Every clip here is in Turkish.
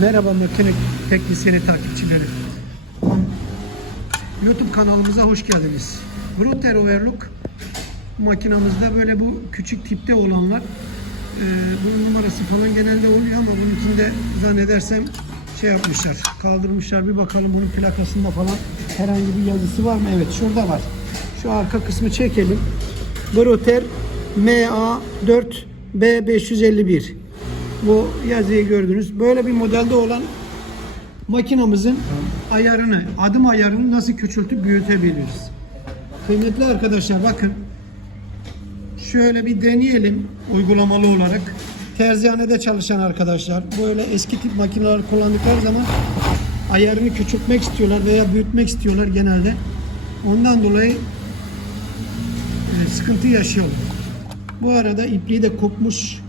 Merhaba makine teknisyeni takipçileri. YouTube kanalımıza hoş geldiniz. Brooter Overlock makinamızda böyle bu küçük tipte olanlar e, bunun numarası falan genelde oluyor ama bununkinde zannedersem şey yapmışlar, kaldırmışlar. Bir bakalım bunun plakasında falan herhangi bir yazısı var mı? Evet şurada var. Şu arka kısmı çekelim. Brooter MA4 B551 bu yazıyı gördünüz. Böyle bir modelde olan makinamızın ayarını, adım ayarını nasıl küçültüp büyütebiliriz? Kıymetli arkadaşlar bakın. Şöyle bir deneyelim uygulamalı olarak. Terzihanede çalışan arkadaşlar böyle eski tip makineler kullandıkları zaman ayarını küçültmek istiyorlar veya büyütmek istiyorlar genelde. Ondan dolayı e, sıkıntı yaşıyorlar. Bu arada ipliği de kopmuş.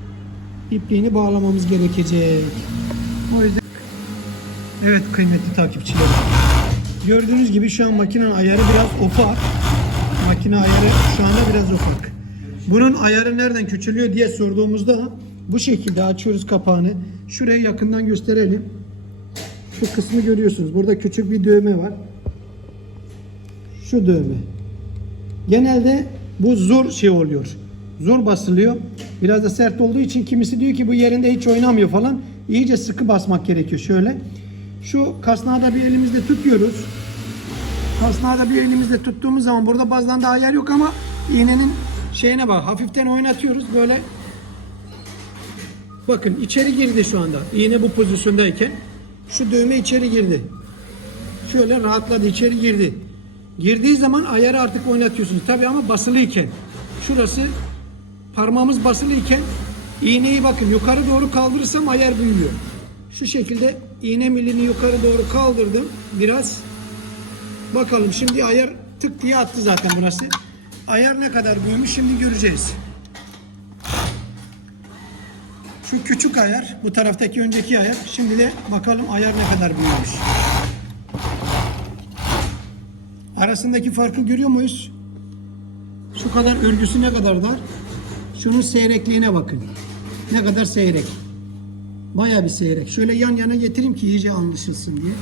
İpliğini bağlamamız gerekecek. O yüzden Evet kıymetli takipçilerim. Gördüğünüz gibi şu an makinenin ayarı biraz ufak. Makine ayarı şu anda biraz ufak. Bunun ayarı nereden küçülüyor diye sorduğumuzda bu şekilde açıyoruz kapağını. Şurayı yakından gösterelim. Şu kısmı görüyorsunuz. Burada küçük bir düğme var. Şu düğme. Genelde bu zor şey oluyor. Zor basılıyor. Biraz da sert olduğu için kimisi diyor ki bu yerinde hiç oynamıyor falan. İyice sıkı basmak gerekiyor. Şöyle. Şu kasnağı da bir elimizde tutuyoruz. Kasnağı da bir elimizde tuttuğumuz zaman burada bazen de ayar yok ama iğnenin şeyine bak. Hafiften oynatıyoruz. Böyle bakın içeri girdi şu anda. İğne bu pozisyondayken. Şu düğme içeri girdi. Şöyle rahatladı içeri girdi. Girdiği zaman ayarı artık oynatıyorsunuz. Tabi ama basılıyken. Şurası parmağımız basılıyken iğneyi bakın yukarı doğru kaldırırsam ayar büyüyor. Şu şekilde iğne milini yukarı doğru kaldırdım biraz. Bakalım şimdi ayar tık diye attı zaten burası. Ayar ne kadar büyümüş şimdi göreceğiz. Şu küçük ayar, bu taraftaki önceki ayar. Şimdi de bakalım ayar ne kadar büyümüş. Arasındaki farkı görüyor muyuz? Şu kadar örgüsü ne kadar dar? Şunun seyrekliğine bakın. Ne kadar seyrek. Bayağı bir seyrek. Şöyle yan yana getireyim ki iyice anlaşılsın diye.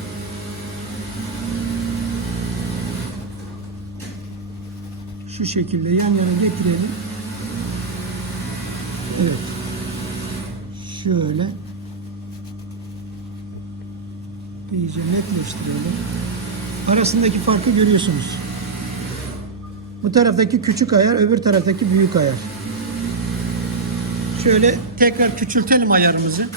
Şu şekilde yan yana getirelim. Evet. Şöyle. İyice netleştirelim. Arasındaki farkı görüyorsunuz. Bu taraftaki küçük ayar, öbür taraftaki büyük ayar. Şöyle tekrar küçültelim ayarımızı.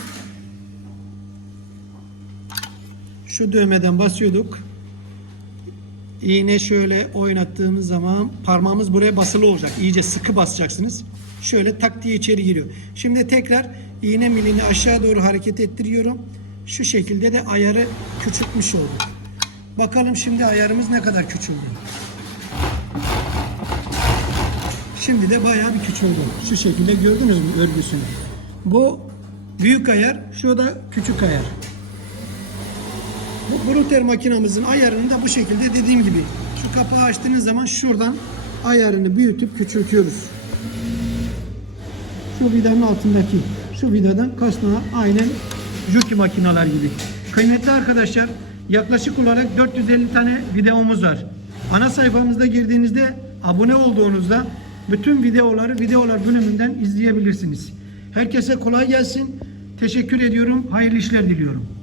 Şu düğmeden basıyorduk. İğne şöyle oynattığımız zaman parmağımız buraya basılı olacak. İyice sıkı basacaksınız. Şöyle tak diye içeri giriyor. Şimdi tekrar iğne milini aşağı doğru hareket ettiriyorum. Şu şekilde de ayarı küçültmüş olduk. Bakalım şimdi ayarımız ne kadar küçüldü. Şimdi de bayağı bir küçüldü. Şu şekilde gördünüz mü örgüsünü? Bu büyük ayar, şu da küçük ayar. Bu Brooter makinamızın ayarını da bu şekilde dediğim gibi şu kapağı açtığınız zaman şuradan ayarını büyütüp küçültüyoruz. Şu vidanın altındaki şu vidadan kasnağa aynen Juki makineler gibi. Kıymetli arkadaşlar yaklaşık olarak 450 tane videomuz var. Ana sayfamızda girdiğinizde abone olduğunuzda bütün videoları videolar bölümünden izleyebilirsiniz. Herkese kolay gelsin. Teşekkür ediyorum. Hayırlı işler diliyorum.